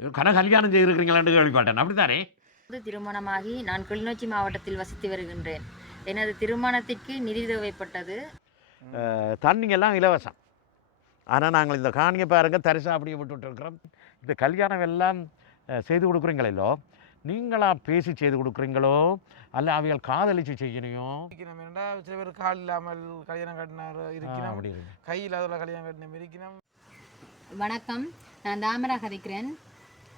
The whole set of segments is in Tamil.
கன கல்யாணம் செய்திருக்கிறீங்களான்னு கேள்விப்பட்டேன். அப்படித்தானே? திருமணமாகி நான் கிளிநொச்சி மாவட்டத்தில் வசித்து வருகின்றேன். எனது திருமணத்திற்கு நிதி தேவைப்பட்டது. தண்ணிங்க எல்லாம் இலவசம். ஆனால் நாங்கள் இந்த காணியை பாருங்க தரிசா அப்படியே விட்டுட்டு இருக்கிறோம். இந்த கல்யாணம் எல்லாம் செய்து கொடுக்குறீங்களோ நீங்களா பேசி செய்து கொடுக்குறீங்களோ? அல்ல அவைகள் காதலிச்சு ஏன்டா சில பேர் கால் இல்லாமல் கல்யாணம் கட்டினார் இருக்கணும் அப்படி இருக்கு. கை இல்லாதவர்கள் கல்யாணம் கட்டினம் இருக்கணும் வணக்கம். நான் தாமரா கதைக்கிறேன்.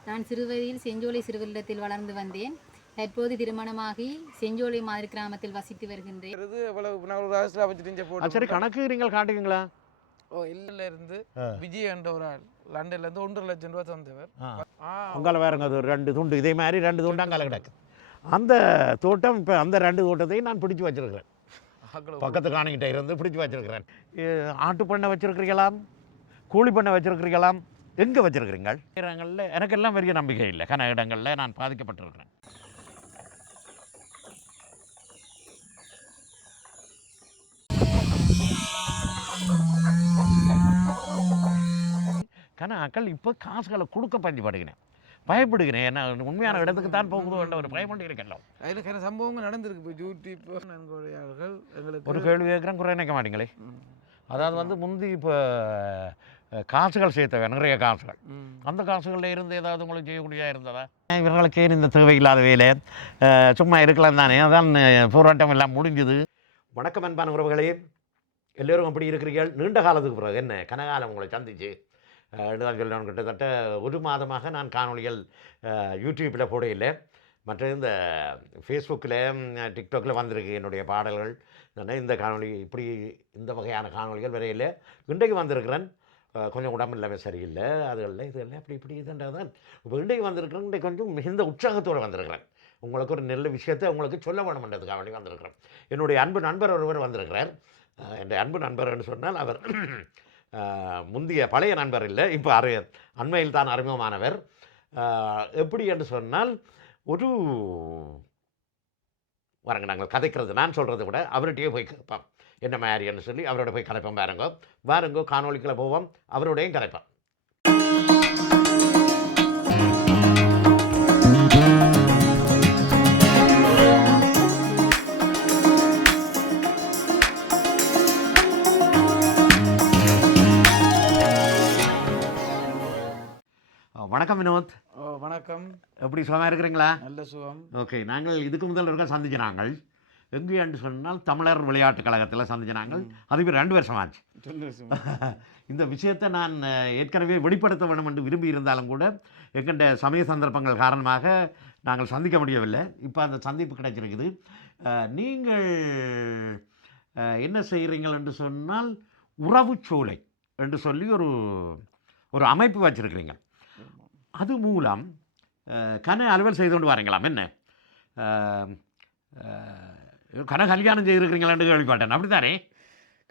நான் சிறுவயதில் செஞ்சோலை சிறுவல்லத்தில் வளர்ந்து வந்தேன். தற்போது திருமணமாகி செஞ்சோலை மாதிரி கிராமத்தில் வசித்து வருகின்றேன். சரி கணக்கு நீங்கள் காட்டுவீங்களா? ஓ இல்ல இருந்து. விஜய் என்ற ஒரு ஆள் லண்டன்ல இருந்து ஒன்றரை லட்சம் ரூபாய் தந்தவர். உங்களை வேறுங்க அது ரெண்டு துண்டு இதே மாதிரி ரெண்டு துண்டாங்கால கிடக்கு. அந்த தோட்டம் இப்போ அந்த ரெண்டு தோட்டத்தையும் நான் பிடிச்சு வச்சிருக்கிறேன். பக்கத்து காணிக்கிட்ட இருந்து பிடிச்சு வச்சிருக்கிறேன். ஆட்டு பண்ணை வச்சிருக்கிறீங்களாம்? கூலி பண்ணை வச்சிருக்கிறீங்களாம்? எங்கே வச்சிருக்கிறீங்க இடங்களில் எனக்கெல்லாம் பெரிய நம்பிக்கை இல்லை. கன இடங்களில் நான் பாதிக்கப்பட்டிருக்கிறேன். கன அக்கள் இப்போ காசுகளை கொடுக்க பஞ்சப்படுகிறேன் பயப்படுகிறேன். என்ன உண்மையான இடத்துக்கு தான் போகுது என்ற ஒரு பயப்பட்டு இருக்கല്ലോ அதுல சில சம்பவங்கள் நடந்திருக்கு. இப்போ நன்கொடை ஆள்கள் எங்களுக்கு ஒரு கேள்வி கேட்குறேன் குறை நினைக்க மாட்டீங்களே. அதாவது வந்து முந்தி இப்போ காசுகள் சேர்த்தவை நிறைய காசுகள். அந்த காசுகளில் இருந்து ஏதாவது உங்களுக்கு செய்யக்கூடியதாக இருந்ததா? இவர்களுக்கு இந்த தேவையில்லாத வேலை? சும்மா இருக்கலாம் தானே. அதான் போராட்டம் எல்லாம் முடிஞ்சுது. வணக்கம் அன்பான உறவுகளே. எல்லோரும் அப்படி இருக்கிறீர்கள். நீண்ட காலத்துக்கு பிறகு என்ன? கனகாலம் உங்களை சந்திச்சு. அஹ், தான் சொல்லணும் கிட்டத்தட்ட ஒரு மாதமாக நான் காணொளிகள் யூடியூப்பில் போடையில்லை மற்ற இந்த ஃபேஸ்புக்கில் டிக்டாக்கில் வந்திருக்கு என்னுடைய பாடல்கள். நான் இந்த காணொளி இப்படி இந்த வகையான காணொளிகள் வரையில் இன்றைக்கு வந்திருக்கிறேன். கொஞ்சம் உடம்பு இல்லாமல் சரியில்லை அதுகளில் இதுகளில் அப்படி இப்படி இதுன்றதான் தான் இன்றைக்கு வந்திருக்கிறேன் கொஞ்சம் மிகுந்த உற்சாகத்தோடு வந்திருக்கிறேன். உங்களுக்கு ஒரு நல்ல விஷயத்தை உங்களுக்கு சொல்ல வேணுமென்றதுக்காக வேண்டி வந்திருக்கிறேன். என்னுடைய அன்பு நண்பர் ஒருவர் வந்திருக்கிறார். என்னுடைய அன்பு நண்பர்னு சொன்னால் அவர் முந்தைய பழைய நண்பர் இல்லை இப்போ அறி அண்மையில் தான் அறிமுகமானவர். எப்படி என்று சொன்னால் ஒரு வரங்க நாங்கள் கதைக்கிறது நான் சொல்கிறத விட அவர்கிட்டயே போய் கேட்போம் என்ன மாதிரின்னு சொல்லி அவரோட போய் கலைப்போம் பாருங்க. பாருங்க காணொளிக்குள்ள போவோம். அவரோடையும் கலைப்போம் வணக்கம் வினோத். வணக்கம். எப்படி சுகமாக இருக்கிறீங்களா? நல்ல சுகம். ஓகே நாங்கள் இதுக்கு முதல் இருக்க சந்திச்ச நாங்கள். எங்கே என்று சொன்னால் தமிழர் விளையாட்டுக் கழகத்தில் சந்திச்ச நாங்கள் அது இப்போ ரெண்டு வருஷம் ஆச்சு. இந்த விஷயத்தை நான் ஏற்கனவே வெளிப்படுத்த வேண்டும் என்று விரும்பி இருந்தாலும் கூட எங்கண்ட சமய சந்தர்ப்பங்கள் காரணமாக நாங்கள் சந்திக்க முடியவில்லை. இப்போ அந்த சந்திப்பு கிடைச்சிருக்குது. நீங்கள் என்ன செய்கிறீங்கள் என்று சொன்னால் உறவுச்சோலை என்று சொல்லி ஒரு ஒரு அமைப்பு வச்சிருக்கிறீங்க. அது மூலம் கன அலுவல் செய்து கொண்டு வரீங்களாம். என்ன? கன கல்யாணம் செய்திருக்கிறீங்களான்னு கேள்விப்பட்டேன். அப்படித்தானே?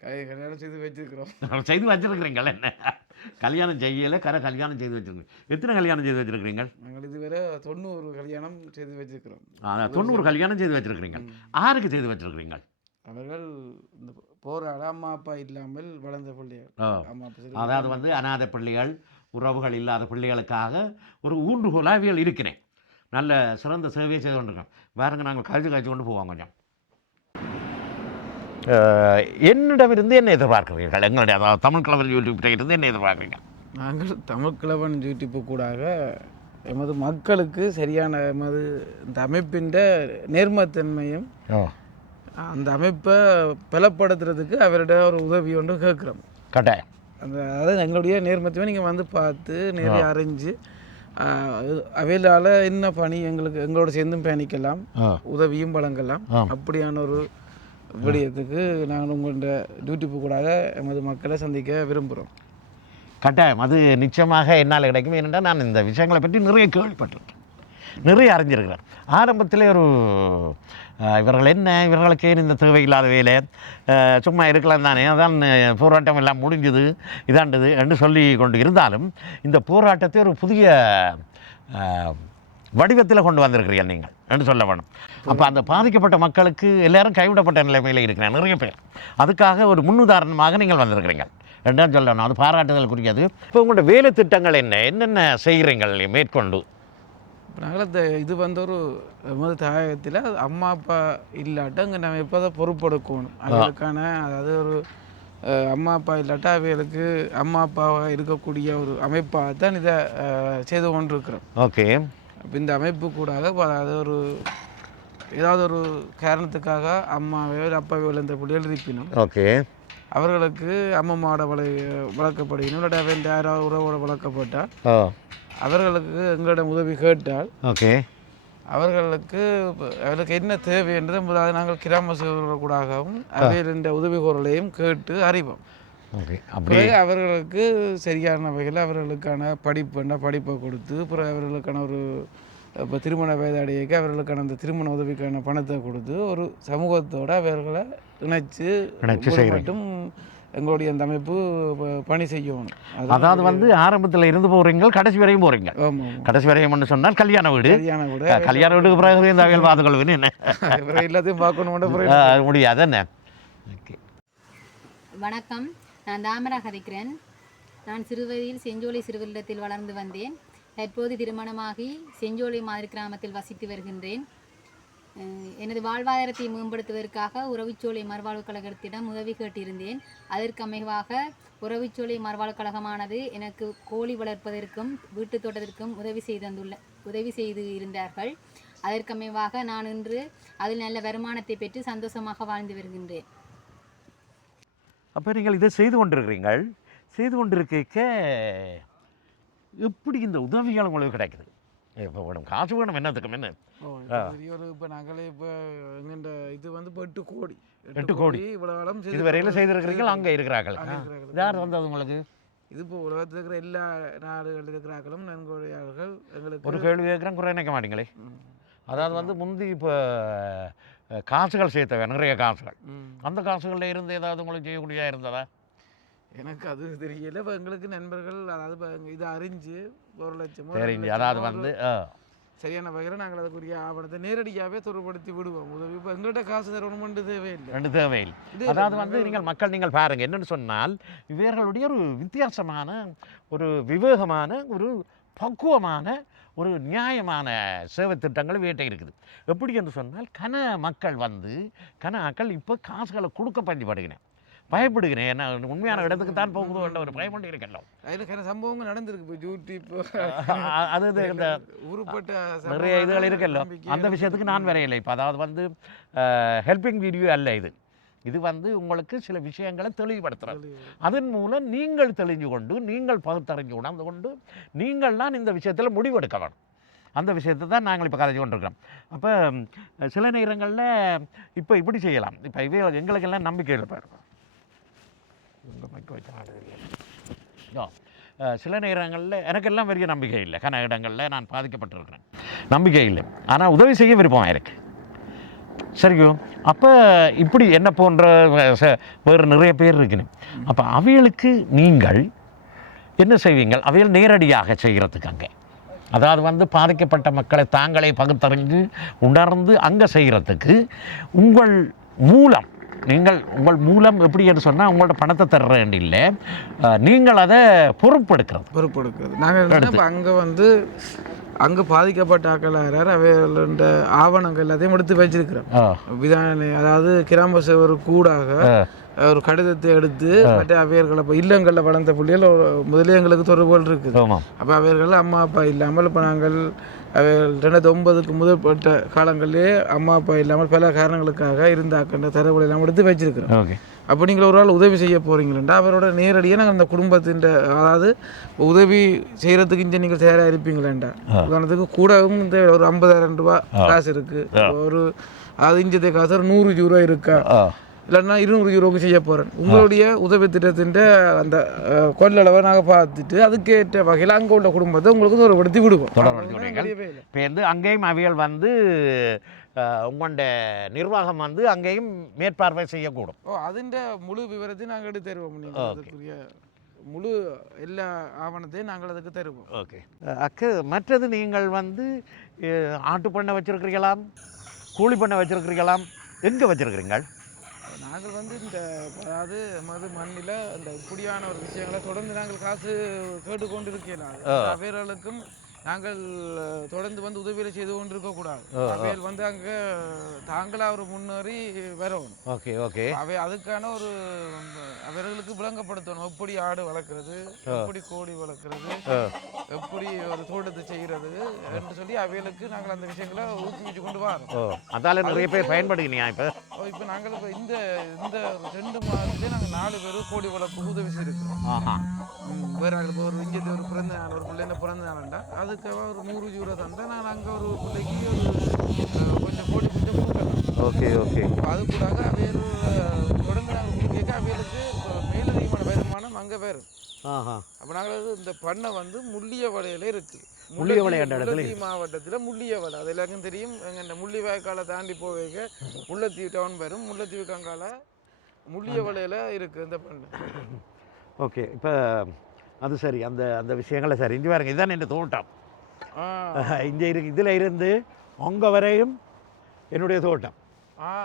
கை கல்யாணம் செய்து வச்சிருக்கிறோம். செய்து வச்சிருக்கிறீங்களா என்ன? கல்யாணம் செய்யலை கரை கல்யாணம் செய்து வச்சிருக்கீங்க எத்தனை கல்யாணம் செய்து வச்சிருக்கிறீங்க நாங்கள் இதுவரை தொண்ணூறு கல்யாணம் செய்து வச்சிருக்கிறோம். அதான் தொண்ணூறு கல்யாணம் செய்து வச்சிருக்கிறீங்க. ஆருக்கு செய்து வச்சிருக்கிறீங்க அவர்கள் இந்த போராட அம்மா அப்பா இல்லாமல் வளர்ந்த பிள்ளைகள். அதாவது வந்து அநாதை பிள்ளைகள் உறவுகள் இல்லாத பிள்ளைகளுக்காக ஒரு ஊன்றுகோலாவியல் இருக்கிறேன். நல்ல சிறந்த சேவையை செய்து கொண்டிருக்கோம் வேறுங்க நாங்கள் கழிச்சு கழிச்சு கொண்டு போவோம் கொஞ்சம். என்னிடமிருந்து என்ன எதிர்பார்க்கிறீர்கள்? எங்களுடைய அதாவது தமிழ் கலவல் யூடியூப் இருந்து என்ன எதிர்பார்க்குறீங்க நாங்கள் தமிழ் கிழவன் யூடியூப்பு கூடாக எமது மக்களுக்கு சரியான எமது இந்த அமைப்பின் நேர்மத்தன்மையும் அந்த அமைப்பை பலப்படுத்துறதுக்கு அவரோட ஒரு உதவி ஒன்று கேட்குறோம். கட்டாயம். அந்த அதாவது எங்களுடைய நேர்மத்தன்மை நீங்கள் வந்து பார்த்து நிறைய அறிஞ்சு அவையிலால் என்ன பணி எங்களுக்கு எங்களோட சேர்ந்தும் பயணிக்கலாம் உதவியும் வழங்கலாம். அப்படியான ஒரு விடயத்துக்கு நாங்கள் உங்கள்கிட்ட யூடியூப்பு போகக்கூடாத எமது மக்களை சந்திக்க விரும்புகிறோம். கட்டாயம். அது நிச்சயமாக என்னால் கிடைக்கும். ஏனென்றால் நான் இந்த விஷயங்களை பற்றி நிறைய கேள்விப்பட்டிருக்கேன். நிறைய அறிஞ்சிருக்கிறேன். ஆரம்பத்தில் ஒரு இவர்கள் என்ன? இவர்களுக்கு ஏன் இந்த தேவையில்லாத வேலை? சும்மா இருக்கலாம் தானே? அதான் போராட்டம் எல்லாம் முடிஞ்சுது. இதாண்டது என்று சொல்லி கொண்டு இருந்தாலும் இந்த போராட்டத்தை ஒரு புதிய வடிவத்தில் கொண்டு வந்திருக்கிறீர்கள் நீங்கள் என்று சொல்ல வேணும். அப்போ அந்த பாதிக்கப்பட்ட மக்களுக்கு எல்லாரும் கைவிடப்பட்ட நிலைமையில் இருக்கிறேன் நிறைய பேர். அதுக்காக ஒரு முன்னுதாரணமாக நீங்கள் வந்திருக்கிறீங்க. ரெண்டாம் சொல்லணும் அது பாராட்டுதலுக்குரியது. இப்போ உங்களோட வேலை திட்டங்கள் என்ன? என்னென்ன செய்கிறீங்கள் மேற்கொண்டு? நாங்கள் இந்த இது வந்து ஒரு எமது தாயகத்தில் அம்மா அப்பா இல்லாட்டா இங்கே நம்ம இப்போ தான் பொறுப்பெடுக்கணும் அவர்களுக்கான அதாவது ஒரு அம்மா அப்பா இல்லாட்டா அவைகளுக்கு அம்மா அப்பாவாக இருக்கக்கூடிய ஒரு அமைப்பாக தான் இதை செய்து கொண்டிருக்கிறோம். ஓகே. அப்போ இந்த அமைப்பு கூடாக அதாவது ஒரு ஏதாவது ஒரு காரணத்துக்காக அம்மாவையோ இல்லை அப்பாவையோ இல்லை இந்த பிள்ளைகள் இருப்பினும் ஓகே. அவர்களுக்கு அம்மம்மாவோட வள வளர்க்கப்படுகணும் இல்லாட்டா யாராவது உறவோட வளர்க்கப்பட்டால் அவர்களுக்கு எங்களிடம் உதவி கேட்டால் ஓகே. அவர்களுக்கு அவர்களுக்கு என்ன தேவை என்றதை முதலாவது நாங்கள் கிராம சேவர்கள் கூடாகவும் அவைகளின் உதவி குரலையும் கேட்டு அறிவோம். பிறகு அவர்களுக்கு சரியான வகையில் அவர்களுக்கான படிப்புன்னா படிப்பை கொடுத்து பிறகு அவர்களுக்கான ஒரு இப்போ திருமண வயதாடியக்கு அவர்களுக்கான அந்த திருமண உதவிக்கான பணத்தை கொடுத்து ஒரு சமூகத்தோட அவர்களை இணைச்சு. மட்டும் எங்களுடைய அந்த அமைப்பு பணி செய்யணும். அது அதாவது வந்து ஆரம்பத்தில் இருந்து போகிறீங்க கடைசி வரையும் போகிறீங்க கடைசி வரையும் சொன்னால் கல்யாண வீடு. கல்யாணம் கூட அஹ், கல்யாண வீட்டுக்கு பிறகு இந்த அவியல் பார்த்துக்கொள்வேன்னு என்ன? எல்லாத்தையும் பார்க்கணும் முடியாது என்ன? வணக்கம். நான் தாமரா கதைக்கிறேன். நான் சிறுவயதில் செஞ்சோலை சிறுவரிடத்தில் வளர்ந்து வந்தேன். தற்போது திருமணமாகி செஞ்சோலை மாதிரி கிராமத்தில் வசித்து வருகின்றேன். எனது வாழ்வாதாரத்தை மேம்படுத்துவதற்காக உறவுச்சோலை மறுவாழ்வு கழகத்திடம் உதவி கேட்டிருந்தேன். அதற்கமைவாக உறவுச்சோலை மறுவாழ்வு கழகமானது எனக்கு கோழி வளர்ப்பதற்கும் வீட்டுத் தோட்டத்திற்கும் உதவி செய்துள்ள உதவி செய்து இருந்தார்கள். அதற்கமைவாக நான் இன்று அதில் நல்ல வருமானத்தை பெற்று சந்தோஷமாக வாழ்ந்து வருகின்றேன். அப்போ நீங்கள் இதை செய்து கொண்டிருக்கிறீங்கள் செய்து கொண்டிருக்க எப்படி இந்த உதவிகள் உங்களுக்கு கிடைக்குது? இப்போ வேணும் காசு வேணும் என்னத்துக்கும் என்ன? இப்ப நாங்களே இப்போ எங்கண்ட இது வந்து இப்போ எட்டு கோடி. எட்டு கோடி. இவ்வளோ இதுவரையில் கொண்டு- செய்திருக்கிறீர்கள் அங்கே இருக்கிறார்கள். யார் வந்தது உங்களுக்கு? இது இப்போ உலகத்தில் இருக்கிற எல்லா நாடுகளில் இருக்கிறார்களும் நன்கொடையாளர்கள். எங்களுக்கு ஒரு கேள்வி கேட்குறேன் குறை நினைக்க மாட்டீங்களே. அதாவது வந்து முந்தி இப்போ காசுகள் சேர்த்தவன் நிறைய காசுகள். அந்த காசுகளில் இருந்து ஏதாவது உங்களுக்கு செய்யக்கூடியதாக இருந்ததா? எனக்கு அது தெரியல. இப்போ எங்களுக்கு நண்பர்கள் அதாவது இதை அறிஞ்சு ஒரு லட்சமோ ரெண்டு அதாவது வந்து சரியான வகையில் நாங்கள் அதுக்குரிய ஆவணத்தை நேரடியாகவே தொடர்படுத்தி விடுவோம். உதவி இப்போ எங்கள்கிட்ட காசு தரணுமென்று தேவையில்லை. ரெண்டு தேவையில் இது அதாவது வந்து நீங்கள் மக்கள் நீங்கள் பாருங்க என்னன்னு சொன்னால் இவர்களுடைய ஒரு வித்தியாசமான ஒரு விவேகமான ஒரு பக்குவமான ஒரு நியாயமான சேவை திட்டங்கள் வீட்டை இருக்குது எப்படி என்று சொன்னால் கன மக்கள் வந்து கன மக்கள் இப்போ காசுகளை கொடுக்க பயன்படுகிறேன் பயப்படுகிறேன். ஏன்னா உண்மையான இடத்துக்கு தான் போகுது என்ற ஒரு பயப்பட்டு இருக்கலாம் அதுக்கான சம்பவங்கள் நடந்திருக்கு. இப்போ யூடியூப் அ- அது இந்த உருப்பட்ட நிறைய இதுகள் இருக்கല്ലോ அந்த விஷயத்துக்கு நான் வரையலை. இப்போ அதாவது வந்து ஹெல்பிங் வீடியோ அல்ல இது. இது வந்து உங்களுக்கு சில விஷயங்களை தெளிவுபடுத்துறது. அதன் மூலம் நீங்கள் தெளிஞ்சு கொண்டு நீங்கள் பகுத்தறிஞ்சு உணர்ந்து கொண்டு நீங்கள் தான் இந்த விஷயத்தில் முடிவெடுக்க வேணும் அந்த விஷயத்தை தான் நாங்கள் இப்போ கதைச்சு கொண்டிருக்கிறோம். அப்போ சில நேரங்களில் இப்போ இப்படி செய்யலாம். இப்போ இவே எங்களுக்கெல்லாம் நம்பிக்கை. யோ, அஹ், சில நேரங்களில் எனக்கெல்லாம் பெரிய நம்பிக்கை இல்லை. கன இடங்களில் நான் பாதிக்கப்பட்டிருக்கிறேன். நம்பிக்கை இல்லை. ஆனால் உதவி செய்ய விருப்பமாக இருக்கு சரிங்க. அப்போ இப்படி என்ன போன்ற வேறு நிறைய பேர் இருக்கணும் அப்போ அவைகளுக்கு நீங்கள் என்ன செய்வீங்கள்? அவைகள் நேரடியாக செய்கிறதுக்கு அங்கே. அதாவது வந்து பாதிக்கப்பட்ட மக்களை தாங்களே பகுத்தறிஞ்சு உணர்ந்து அங்கே செய்கிறதுக்கு உங்கள் மூலம் நீங்கள் உங்கள் மூலம் எப்படி என்று சொன்னால் உங்களோட பணத்தை தர வேண்டியில்லை அஹ், நீங்கள் அதை பொறுப்பெடுக்கிறது. பொறுப்பெடுக்கிறது. நாங்கள் அங்கே வந்து அங்கே பாதிக்கப்பட்ட ஆக்கள் யார் அவைகளோட ஆவணங்கள் எல்லாத்தையும் எடுத்து வச்சிருக்கிறோம். விதான அதாவது கிராம சேவர் கூடாக ஒரு கடிதத்தை எடுத்து மற்ற அவையர்களை இல்லங்களில் வளர்ந்த பிள்ளைகள் முதலே எங்களுக்கு தொடர்புகள் இருக்குது. அப்போ அவையர்கள் அம்மா அப்பா இல்லாமல் இப்போ நாங்கள் ரெண்டாயிரத்தி ஒன்பதுக்கு முதற்பட்ட காலங்களிலே அம்மா அப்பா இல்லாமல் பல காரணங்களுக்காக இருந்தாக்கின்ற தரவுகளை எல்லாம் எடுத்து வச்சிருக்கிறோம். அப்போ நீங்கள் ஒரு ஆள் உதவி செய்ய போறீங்களா அவரோட நேரடியாக நாங்கள் அந்த குடும்பத்தின் அதாவது உதவி செய்கிறதுக்கு இங்கே நீங்கள் தயாராக இருப்பீங்களேண்டா? உதாரணத்துக்கு கூடவும் இந்த ஒரு ஐம்பதாயிரம் ரூபா காசு இருக்கு. ஒரு அது இஞ்சத்தை காசு ஒரு நூறு ரூபா இருக்கா? இல்லைன்னா இருநூறு யூரோக்கு செய்ய போகிறேன் உங்களுடைய உதவி திட்டத்தின் அந்த கொள்ளளவை நாங்கள் பார்த்துட்டு அதுக்கேற்ற வகையில் அங்கே உள்ள குடும்பத்தை உங்களுக்கு விடுவீங்கள். எங்களுடைய வேலை. இப்போ வந்து அங்கேயும் அவியல் வந்து உங்களோட நிர்வாகம் வந்து அங்கேயும் மேற்பார்வை செய்யக்கூடும். ஓ அதிൻ്റെ முழு விவரத்தையும் நாங்கள் எடுத்து தருவோம் முழு எல்லா ஆவணத்தையும் நாங்கள் அதுக்கு தருவோம். ஓகே. அக்கு மற்றது நீங்கள் வந்து ஆட்டு பண்ணை வச்சிருக்கிறீங்களாம் கூலி பண்ணை வச்சிருக்கிறீங்களாம் எங்கே வச்சிருக்கிறீங்கள் நாங்கள் வந்து இந்த அதாவது மது மண்ணில் அந்த இப்படியான ஒரு விஷயங்களை தொடர்ந்து நாங்கள் காசு கேட்டுக்கொண்டு இருக்கலாம் அவைகளுக்கும் நாங்கள் தொடர்ந்து வந்து உதவிகளை செய்து கொண்டு இருக்கக்கூடாது அவைகள் வந்து அங்கே தாங்களா ஒரு முன்னேறி வரணும். Okay okay. அவை அதுக்கான ஒரு அவர்களுக்கு விளங்கப்படுத்தணும். எப்படி ஆடு வளர்க்குறது எப்படி கோழி வளர்க்குறது எப்படி ஒரு தோட்டத்தை செய்கிறது என்று சொல்லி அவைகளுக்கு நாங்கள் அந்த விஷயங்களை ஊக்குவிச்சு கொண்டு வரோம். அதால நிறைய பேர் பயன்படுகிறீங்க இப்போ? இப்போ நாங்கள் இப்போ இந்த இந்த ரெண்டு மாதத்துலேயே நாங்கள் நாலு பேர் கோழி வளர்ப்பு உதவி செய்திருக்கிறோம். ஆஹா. ம், வேற ஒரு இங்கே ஒரு பிறந்த நாள் ஒரு பிள்ளைங்க பிறந்த நாள்டா அதுக்காக ஒரு நூறு ஜீரோ தந்தா நான் அங்கே ஒரு பிள்ளைக்கு ஒரு கொஞ்சம் கோழி கொஞ்சம் கொடுக்கலாம் ஓகே ஓகே. அது கூடாக அவையல் தொடர்ந்து கொடுக்க அவைகளுக்கு மேலதிகமான வருமானம் அங்கே வேறு. அப்போ நாங்கள் இந்த பண்ணை வந்து முள்ளிய வலையில இருக்குது முள்ளியவளை என்ற மாவட்டத்தில் முள்ளியவளை அது எல்லாருக்கும் தெரியும். இந்த முள்ளி வாய்க்காலை தாண்டி போவேக்க முல்லைத்தீவு டவுன் வரும். முல்லைத்தீவு கங்கால முள்ளியவளையில் இருக்குது இந்த பண்ணை. ஓகே. இப்போ அது சரி. அந்த அந்த விஷயங்களை சரி. இங்கே பாருங்க. இதுதான் என் தோட்டம் இங்கே இருக்கு இதில் இருந்து அங்கே வரையும் என்னுடைய தோட்டம்.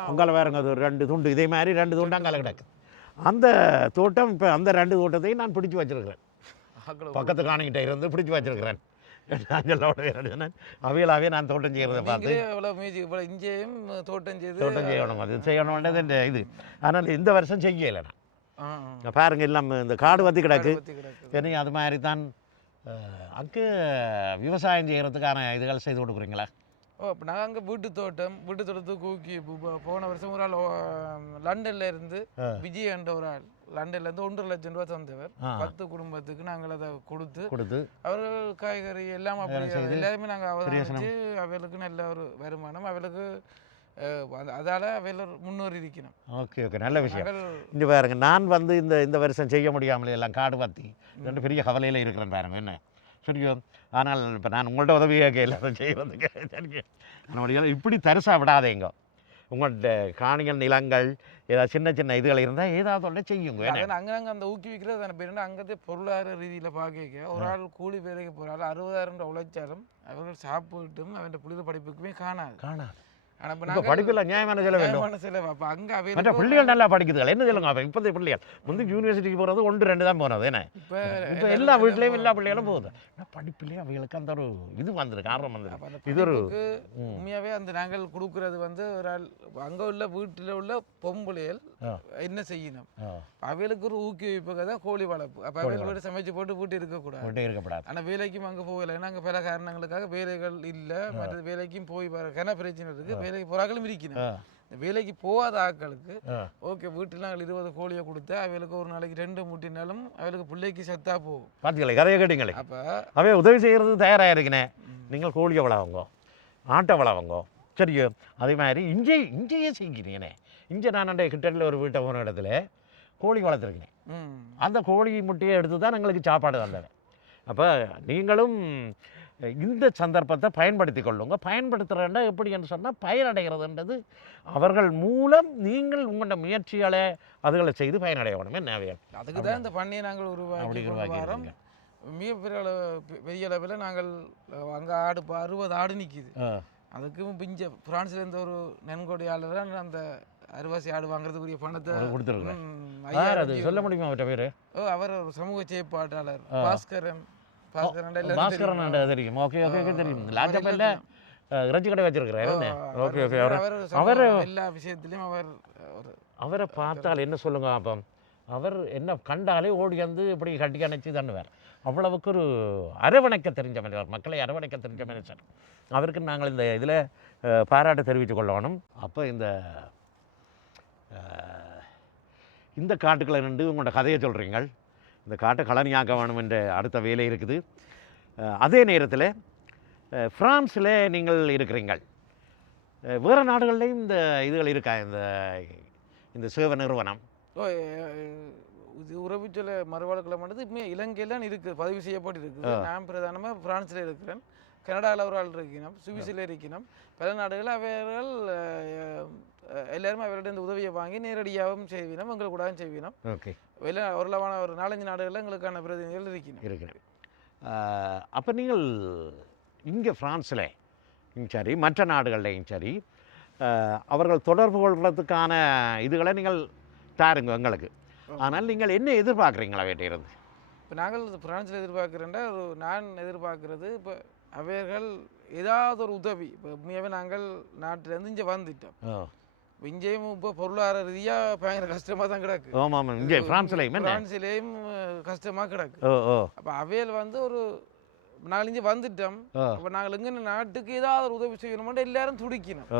அங்கால வேறுங்க ஒரு ரெண்டு துண்டு. இதே மாதிரி ரெண்டு துண்டு அங்கால கிடக்கு. அந்த தோட்டம் இப்போ அந்த ரெண்டு தோட்டத்தையும் நான் பிடிச்சி வச்சிருக்கிறேன். பக்கத்து காணிக்கிட்ட இருந்து பிடிச்சி வச்சிருக்கிறேன். அவையலாவே நான் தோட்டம் செய்கிறத பார்த்து. இங்கேயும் தோட்டம் செய்து தோட்டம் செய்யணும். அது செய்யணும்ன்றது இந்த இது. ஆனால் இந்த வருஷம் செய்யலை நான். பாருங்க இல்லாம இந்த காடு வத்தி கிடக்கு. சரி அது மாதிரி தான் அங்கே விவசாயம் செய்கிறதுக்கான இதுகள் செய்து கொடுக்குறீங்களா ஓ அப்போ நாங்கள் அங்கே வீட்டு தோட்டம் வீட்டு தோட்டத்துக்கு போ- போன வருஷம் ஒரு ஆள் லண்டன்ல இருந்து. விஜய் என்ற ஒரு ஆள் லண்டன்ல இருந்து ஒன்றரை லட்சம் ரூபா தந்தவர். பத்து குடும்பத்துக்கு நாங்கள் அதை கொடுத்து கொடுத்து அவர்கள் காய்கறி எல்லாம் அப்படி எல்லாருமே நாங்கள் பிரயோசனம். அவதானிச்சு அவர்களுக்கு நல்ல ஒரு வருமானம் அவர்களுக்கு அதால அவர்கள் முன்னேறி இருக்கணும் ஓகே ஓகே. நல்ல விஷயம். இங்கே பாருங்க நான் வந்து இந்த இந்த வருஷம் செய்ய முடியாமலே எல்லாம் காடு வத்தி ரெண்டு பெரிய கவலையில் இருக்கிறேன் பாருங்க என்ன? சரியோ? ஆனால் இப்போ நான் உங்கள்ட்ட உதவி கேட்கல அதை செய்வதுக்கு. சரிங்க நம்முடைய இப்படி தரிசா விடாதேங்க உங்கள்கிட்ட காணிகள் நிலங்கள் ஏதாவது சின்ன சின்ன இதுகள் இருந்தால் ஏதாவது ஒன்று செய்யுங்க? அங்கே அங்கே அந்த ஊக்குவிக்கிறது தானே பேர் அங்கே பொருளாதார ரீதியில் பார்க்க ஒரு ஆள் கூலி வேலைக்கு போகிற ஆள் அறுபதாயிரம் உழைச்சாலும் அவர்கள் சாப்பிட்டும் அவன் புனித படிப்புக்குமே காணாது. காணாது. இப்போ படிப்பில் நியாயமான செலவு வேண்டும். செலவு. அப்போ அங்கே மற்ற பிள்ளைகள் நல்லா படிக்குதுகள். என்ன சொல்லுங்க அப்போ இப்போதைய பிள்ளைகள். முந்தி யூனிவர்சிட்டிக்கு போகிறது ஒன்று ரெண்டு தான் போனது என்ன? இப்போ எல்லா வீட்லேயும் எல்லா பிள்ளைகளும் போகுது. ஆனால் படிப்பிலேயே அந்த ஒரு இது வந்திருக்கு ஆர்வம் வந்திருக்கு. இது ஒரு ம். உண்மையாகவே அந்த நாங்கள் கொடுக்குறது வந்து ஒரு ஆள் அங்கே உள்ள வீட்டில் உள்ள பொம்பளைகள். என்ன செய்யணும்? ஆ, அவைகளுக்கு ஒரு ஊக்குவிப்புக்கு தான் கோழி வளர்ப்பு. அப்போ அவைகள் வீடு சமைச்சு போட்டு வீட்டு இருக்கக்கூடாது. கொண்டே இருக்கப்படாது ஆனால் வேலைக்கும் அங்கே போகலை. ஏன்னா அங்கே பல காரணங்களுக்காக வேலைகள் இல்லை. மற்ற வேலைக்கும் போய் வர கன பிரச்சனை இருக்குது வேலைக்கு போகிறாக்களும் இருக்கணும் இந்த வேலைக்கு போகாத ஆட்களுக்கு ஆ, ஓகே வீட்டில் நாங்கள் இருபது கோழியை கொடுத்தா அவைகளுக்கு ஒரு நாளைக்கு ரெண்டு முட்டினாலும் அவளுக்கு பிள்ளைக்கு சத்தா போகும். பார்த்தீங்களே கதையை கேட்டீங்களே? அப்போ அவை உதவி செய்கிறது தயாராக இருக்குனே நீங்கள் கோழியை வளவங்க ஆட்டை வளவங்க சரியோ அதே மாதிரி இங்கே இங்கேயே செய்கிறீங்கண்ணே இங்கே நான் கிட்டத்தில் ஒரு வீட்டை போன இடத்துல கோழி வளர்த்துருக்கேன். அந்த கோழி முட்டையை எடுத்து தான் எங்களுக்கு சாப்பாடு தந்தது அப்போ நீங்களும் இந்த சந்தர்ப்பத்தை பயன்படுத்தி கொள்ளுங்க. பயன்படுத்துகிறேன்டா எப்படி என்று சொன்னால் பயனடைகிறதுன்றது. அவர்கள் மூலம் நீங்கள் உங்களோட முயற்சிகளை அதுகளை செய்து பயனடையணும். என்ன அதுக்கு தான் இந்த பண்ணையை நாங்கள் உருவாக்கி கொண்டு உருவாக்கி வரோம். மிக பெரிய அளவு பெரிய அளவில் நாங்கள் அங்கே ஆடு இப்போ அறுபது ஆடு நிற்கிது அதுக்கும் பிஞ்ச பிரான்ஸ்லேருந்து ஒரு நன்கொடையாளர் தான் அந்த அறுவாசி ஆடு வாங்குறதுக்குரிய பணத்தை ஜீரோ. சொல்ல முடியுமா அவர்கிட்ட பேர்? ஓ அவர் ஒரு சமூக செயற்பாட்டாளர். பாஸ்கரன். பாஸ்கரன் தெரியும். ஓகே ஓகே ஓகே தெரியும். லாஜப்பல்ல இறைச்சி கடை வச்சிருக்கிறாரு. ஓகே ஓகே அவர் அவர் எல்லா விஷயத்திலையும் அவர் அவரை பார்த்தால் என்ன சொல்லுங்க அப்போ? அவர் என்ன கண்டாலே ஓடி வந்து இப்படி கட்டி அணைச்சி தண்ணுவார். அவ்வளவுக்கு ஒரு அரவணைக்க தெரிஞ்ச மனிதர். மக்களை அரவணைக்க தெரிஞ்ச மனுஷன் அவருக்கு நாங்கள் இந்த இதில் பாராட்டு தெரிவித்துக் கொள்ளணும். அப்போ இந்த இந்த காட்டுக்களை நின்று உங்களோட கதையை சொல்கிறீங்க இந்த காட்டை கலனியாக்க வேணும் என்ற அடுத்த வேலை இருக்குது. அதே நேரத்தில் ஃப்ரான்ஸில் நீங்கள் இருக்கிறீங்கள் வேறு நாடுகள்லையும் இந்த இதுகள் இருக்கா? இந்த இந்த சேவை நிறுவனம். இது உறவுச்சொல மறுவாழ்க்கிழமைன்றது இப்போ இலங்கையிலாம் இருக்குது பதிவு செய்யப்பட்டு இருக்குது. நான் பிரதானமாக பிரான்ஸில் இருக்கிறேன். கனடாவில் ஒரு ஆள் இருக்கணும் சுவிஸில் இருக்கணும் பல நாடுகளில் அவர்கள் எல்லாருமே அவர்கிட்ட இந்த உதவியை வாங்கி நேரடியாகவும் செய்வினோம் எங்களுக்கு கூட செய்வினோம். ஓகே. வெளில ஓரளவான ஒரு நாலஞ்சு நாடுகளில் எங்களுக்கான பிரதிநிதிகள் இருக்கணும் இருக்கிறேன் அப்போ நீங்கள் இங்கே ஃப்ரான்ஸில் சரி மற்ற நாடுகள்லையும் சரி அவர்கள் தொடர்பு கொள்வதற்கான இதுகளை நீங்கள் தாருங்க எங்களுக்கு. ஆனால் நீங்கள் என்ன எதிர்பார்க்குறீங்களா வேட்டையிறது இப்போ நாங்கள் பிரான்ஸில் எதிர்பார்க்குறேன்டா ஒரு நான் எதிர்பார்க்குறது இப்போ அவர்கள் ஏதாவது ஒரு உதவி இப்போ உண்மையாகவே நாங்கள் நாட்டிலேருந்து இங்கே வந்துட்டோம். ஓ இப்போ பொருளாதார ரீதியாக பயங்கர கஷ்டமாக தான் கிடக்கு. ஆமாம் இங்கே ஃப்ரான்ஸ்லையும் என்ன? பிரான்ஸ்லேயும் கஷ்டமாக கிடக்கு. அப்போ அவையில் வந்து ஒரு நாங்கள் இங்கே வந்துட்டோம். அப்போ நாங்கள் எங்கே நாட்டுக்கு ஏதாவது ஒரு உதவி செய்யணுமெண்டா எல்லாரும் துடிக்கணும்.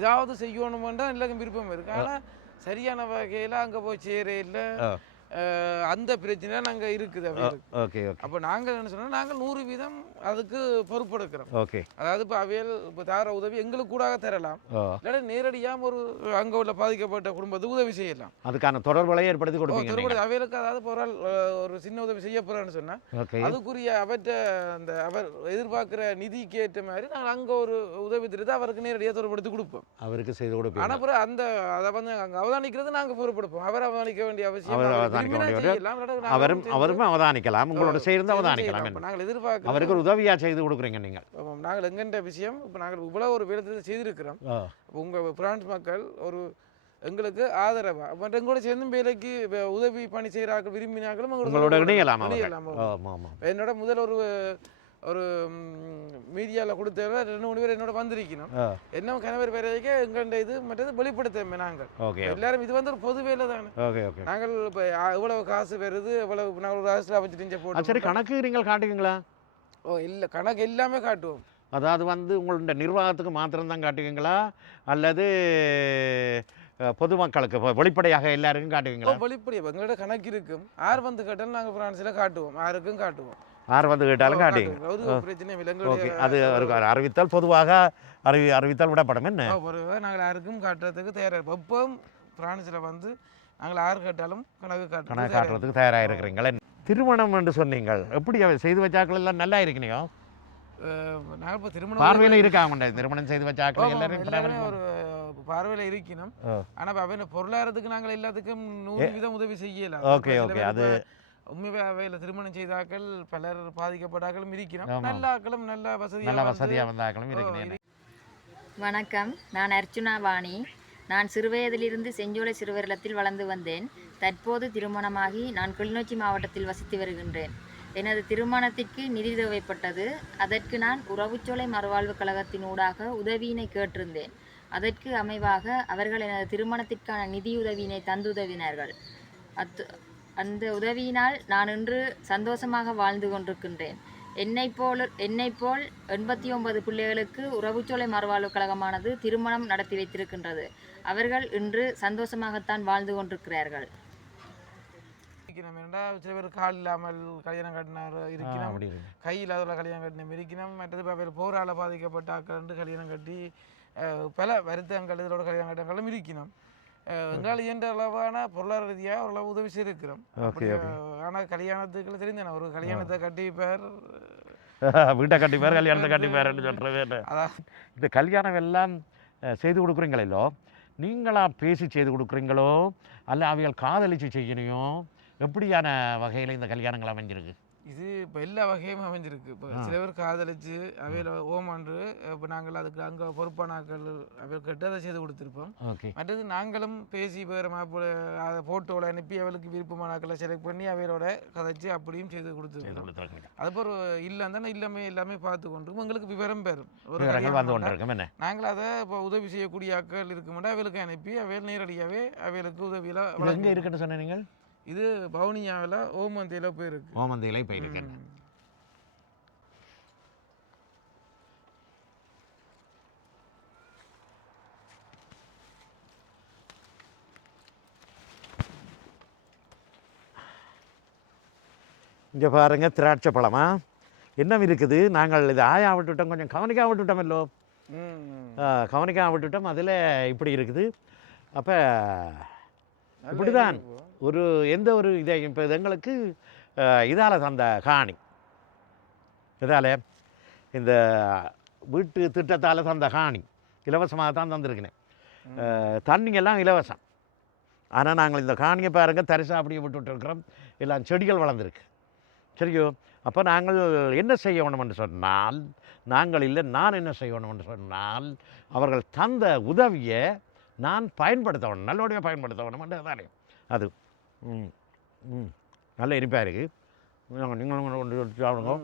ஏதாவது செய்யணுமெண்டா எல்லாருக்கும் விருப்பம் இருக்கு. ஆனால் சரியான வகையில் அங்கே போய் சேர இல்லை. அந்த பிரச்சனை நாங்கள் இருக்குது ஓகே ஓகே. அப்போ நாங்கள் என்ன சொன்னால் நாங்கள் நூறு வீதம் அதுக்கு பொறுப்பெடுக்கிறோம். ஓகே. அதாவது இப்போ அவையல் இப்போ தார உதவி எங்களுக்கு கூட தரலாம். இல்லாட்டி நேரடியாக ஒரு அங்கே உள்ள பாதிக்கப்பட்ட குடும்பத்துக்கு உதவி செய்யலாம். அதுக்கான தொடர்புகளை ஏற்படுத்தி திருப்பதி நீங்கள் அவைகளுக்கு அதாவது ஒரு ஒரு சின்ன உதவி செய்ய போகிறேன்னு சொன்னால் அதுக்குரிய அவற்ற அந்த அவர் எதிர்பார்க்குற நிதிக்கு ஏற்ற மாதிரி நாங்கள் அங்கே ஒரு உதவி திட்டத்தை அவருக்கு நேரடியாக தொடர்படுத்தி கொடுப்போம். அவருக்கு செய்து கொடுப்பீங்க. ஆனால் பிறகு அந்த அதை வந்து அங்கே அவதானிக்கிறது நாங்கள் பொறுப்பெடுப்போம். அவர் அவதானிக்க வேண்டிய அவசியம் அவதானிக்க விரும்பினா வேண்டிய செய்யலாம், இல்லாட்டி நாங்கள் அவரும் அவரும் அவதானிக்கலாம். உங்களோட சேர்ந்து அவதானிக்கலாம். அவருக்கு ஒரு உதவியா செய்து கொடுக்குறீங்க நீங்கள். நாங்கள் எங்கென்ற விஷயம் இப்போ நாங்கள் இவ்வளோ ஒரு வேலை செய்திருக்கிறோம். ஓ உங்கள் பிரான்ஸ் மக்கள் ஒரு எங்களுக்கு ஆதரவா? மற்ற எங்களோட சேர்ந்து வேலைக்கு உதவி பணி செய்கிறார்கள் உங்களோட இணையலாம் ஆமாம். என்னோட முதல் ஒரு ஒரு மீடியாவில் கொடுத்தவங்க ரெண்டு மூணு பேர் என்னோட வந்திருக்கணும். என்ன கணவர் வரைக்கும் எங்கள்ட இது மற்றது வெளிப்படுத்தமே நாங்கள். எல்லாரும் இது வந்து ஒரு பொது வேலை தானே. நாங்கள் இப்போ எவ்வளவு காசு வருது எவ்வளவு நாங்கள் ஒரு ராசில் வச்சுட்டு இங்க ஆ, சரி போட்டு கணக்கு நீங்கள் காட்டுவீங்களா? ஓ இல்லை கணக்கு எல்லாமே காட்டுவோம். அதாவது வந்து உங்களோட நிர்வாகத்துக்கு மாத்திரம்தான் காட்டுவீங்களா? அல்லது பொதுமக்களுக்கு வெளிப்படையாக எல்லாருக்கும் காட்டுவீங்களா? வெளிப்படைய எங்களோட கணக்கு இருக்கும். ஆறு வந்து கேட்டாலும் நாங்கள் பிரான்ஸில் காட்டுவோம். ஆருக்கும் காட்டுவோம். யார் வந்து கேட்டாலும் இல்லை ஓகே. அது அறிவித்தல் பொதுவாக அறிவி அறிவித்தல் விடப்படும். என்ன? நாங்கள் யாருக்கும் காட்டுறதுக்கு தயாராக எப்பவும் பிரான்ஸில் வந்து நாங்கள் யார் கேட்டாலும் கணக்கு கணக்கு காட்டுறோம் காட்டுறதுக்கு தயாராக இருக்கிறீங்களே திருமணம் என்று சொன்னீங்கள். எப்படி செய்து வச்சாக்கள் எல்லாம் நல்லா இருக்கணையோ நாங்கள் இப்போ திருமணம் பார்வையில் இருக்காங்க திருமணம் செய்து வச்சாக்கள் எல்லாரும் ஒரு பார்வையில் இருக்கணும். ஆனால் அவையில் பொருளாதாரத்துக்கு நாங்கள் எல்லாத்துக்கும் நூறு வீதம் உதவி செய்யலாம். ஓகே, ஓகே, அது- உண்மையாக அவையில் திருமணம் செய்தாக்கள் பலர் பாதிக்கப்பட்டாக்களும் இருக்கணும் ஆமாம். நல்ல ஆக்களும் நல்ல வசதியாக நல்ல வசதியாக வந்தாக்களும் இருக்கிறேன் வணக்கம். நான் அர்ச்சுனா வாணி. நான் சிறுவயதிலிருந்து செஞ்சோலை சிறுவரிடத்தில் வளர்ந்து வந்தேன். தற்போது திருமணமாகி நான் கிளிநொச்சி மாவட்டத்தில் வசித்து வருகின்றேன். எனது திருமணத்திற்கு நிதி தேவைப்பட்டது. அதற்கு நான் உறவுச்சோலை மறுவாழ்வு கழகத்தின் ஊடாக உதவியினை கேட்டிருந்தேன். அதற்கு அமைவாக அவர்கள் எனது திருமணத்திற்கான நிதியுதவியினை தந்துதவினார்கள். அத்து அந்த உதவியினால் நான் இன்று சந்தோஷமாக வாழ்ந்து கொண்டிருக்கின்றேன். என்னைப் போல் என்னைப் போல் எண்பத்தி ஒன்பது பிள்ளைகளுக்கு உறவுச்சோலை மறுவாழ்வு கழகமானது திருமணம் நடத்தி வைத்திருக்கின்றது. அவர்கள் இன்று சந்தோஷமாகத்தான் வாழ்ந்து கொண்டிருக்கிறார்கள். சில பேர் கால் இல்லாமல் கல்யாணம் கட்டினார் இருக்கணும் அப்படி இருக்கு கை இல்லாதவள கல்யாணம் கட்டினம் இருக்கணும் மற்றது அவர் போரால் பாதிக்கப்பட்ட ஆக்கள் கல்யாணம் கட்டி பல வருத்தங்கள் இதோட கல்யாணம் கட்டங்களும் இருக்கணும் எங்களால் இயன்ற அளவான பொருளாதார ரீதியாக ஓரளவு உதவி செய்திருக்கிறோம். ஆனால் கல்யாணத்துக்குள்ள தெரிஞ்சேன் ஒரு கல்யாணத்தை கட்டி பேர் வீட்டை கட்டி பேர் கல்யாணத்தை கட்டி என்ன அதான். இந்த கல்யாணம் எல்லாம் செய்து கொடுக்குறீங்களோ நீங்களா பேசி செய்து கொடுக்குறீங்களோ அல்ல அவைகள் காதலிச்சு செய்யணையோ எப்படியான வகையில் இந்த கல்யாணங்கள் அமைஞ்சிருக்கு? இது இப்போ எல்லா வகையும் அமைஞ்சிருக்கு. இப்போ. சில பேர் காதலிச்சு அவையில் ஓமான்று இப்போ நாங்கள் அதுக்கு அங்கே பொறுப்பான ஆட்கள் அவையில் கட்டு அதை செய்து கொடுத்துருப்போம். மற்றது நாங்களும் பேசி வேறு மாப்பிள்ளை அதை ஃபோட்டோவில் அனுப்பி அவளுக்கு விருப்பமான ஆட்களை செலக்ட் பண்ணி அவையோட கதைச்சு அப்படியும் செய்து கொடுத்துருக்கோம். கொடுத்துருக்கீங்க அதுபோல் இல்லை தானே எல்லாமே எல்லாமே பார்த்து கொண்டு எங்களுக்கு விவரம் பெறும். ஒரு நாங்கள் அதை இப்போ உதவி செய்யக்கூடிய ஆட்கள் இருக்குமெண்டா அவைகளுக்கு அனுப்பி அவையில் நேரடியாகவே அவைகளுக்கு உதவியில் இது எங்கே இது பவுனியாவில் ஓமந்தையில் போயிருக்கு. ஓமந்தையிலே போயிருக்கேன். இங்கே பாருங்க திராட்சை பழமா என்ன இருக்குது? நாங்கள் இது ஆயா விட்டுட்டோம் கொஞ்சம் கவனிக்கா விட்டுட்டோமல்லோ ம், ம். ஆ, கவனிக்கா விட்டுட்டோம் அதில் இப்படி இருக்குது. அப்போ இப்படிதான். ஒரு எந்த ஒரு இதை இப்போ இது எங்களுக்கு இதால் தந்த காணி. இதால் இந்த வீட்டு திட்டத்தால் தந்த காணி. இலவசமாக தான் தந்திருக்கிறேன். அஹ், தண்ணி எல்லாம் இலவசம். ஆனால் நாங்கள் இந்த காணியை பாருங்க தரிசா அப்படியே விட்டுட்டு இருக்கிறோம் எல்லாம் செடிகள் வளர்ந்துருக்கு. சரியோ? அப்போ நாங்கள் என்ன செய்யணும்னு சொன்னால் நாங்கள் இல்லை நான் என்ன செய்யணும் என்று சொன்னால் அவர்கள் தந்த உதவியை நான் பயன்படுத்த வேணும் நல்லபடியாக பயன்படுத்த வேணும் தானே அது ம் ம் நல்ல இனிப்பாக இருக்குது நீங்களும் கொண்டு சாப்பிடுங்க.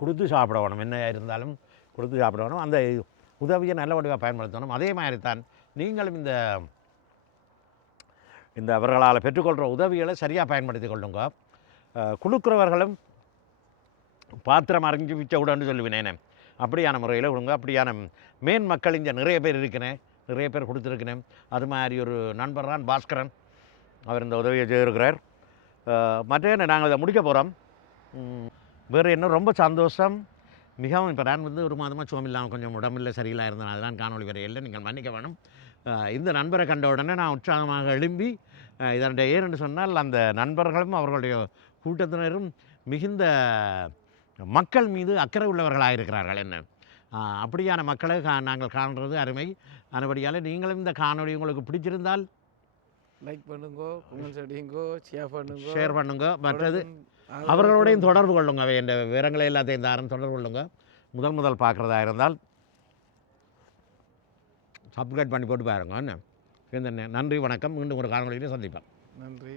கொடுத்து சாப்பிட வேணும் என்ன இருந்தாலும் கொடுத்து சாப்பிட வேணும் அந்த உதவியை நல்லபடியாக பயன்படுத்தணும். அதே மாதிரி தான் நீங்களும் இந்த இந்த அவர்களால் பெற்றுக்கொள்கிற உதவிகளை சரியாக பயன்படுத்தி கொள்ளுங்க. கொடுக்குறவர்களும் பாத்திரம் அறிஞ்சு விச்ச விடன்னு சொல்லுவேனே அப்படியான முறையில் விடுங்க. அப்படியான மேன் மக்கள் இங்கே நிறைய பேர் இருக்கிறேன். நிறைய பேர் கொடுத்துருக்கிறேன். அது மாதிரி ஒரு நண்பர் தான் பாஸ்கரன். அவர் இந்த உதவியை செய்திருக்கிறார். மற்ற நாங்கள் இதை முடிக்க போகிறோம் வேறு என்ன ரொம்ப சந்தோஷம். மிகவும் இப்போ நான் வந்து ஒரு மாதமாக சோம் இல்லாமல் கொஞ்சம் உடம்பில்லை சரியில்லாக இருந்தேன். அதெல்லாம் காணொளி வரையில் நீங்கள் மன்னிக்க வேணும். இந்த நண்பரை கண்ட உடனே நான் உற்சாகமாக எழும்பி இதனுடைய ஏன்னு சொன்னால் அந்த நண்பர்களும் அவர்களுடைய கூட்டத்தினரும் மிகுந்த மக்கள் மீது அக்கறை உள்ளவர்களாக இருக்கிறார்கள் என்ன அப்படியான மக்களை கா நாங்கள் காண்றது அருமை. அதுபடியால் நீங்களும் இந்த காணொளி உங்களுக்கு பிடிச்சிருந்தால் லைக் பண்ணுங்க கமெண்ட்ஸ் அடிங்கோ ஷேர் பண்ணுங்க. ஷேர் பண்ணுங்க. மற்றது அவர்களோடையும் தொடர்பு கொள்ளுங்க. அவை என்ற விவரங்களை எல்லாத்தையும் தாரம் தொடர்பு கொள்ளுங்க. முதல் முதல் பார்க்குறதா இருந்தால் சப்ஸ்கிரைப் பண்ணி போட்டு பாருங்க. என்ன? நன்றி வணக்கம். மீண்டும் ஒரு காணொலியில் சந்திப்பேன் நன்றி.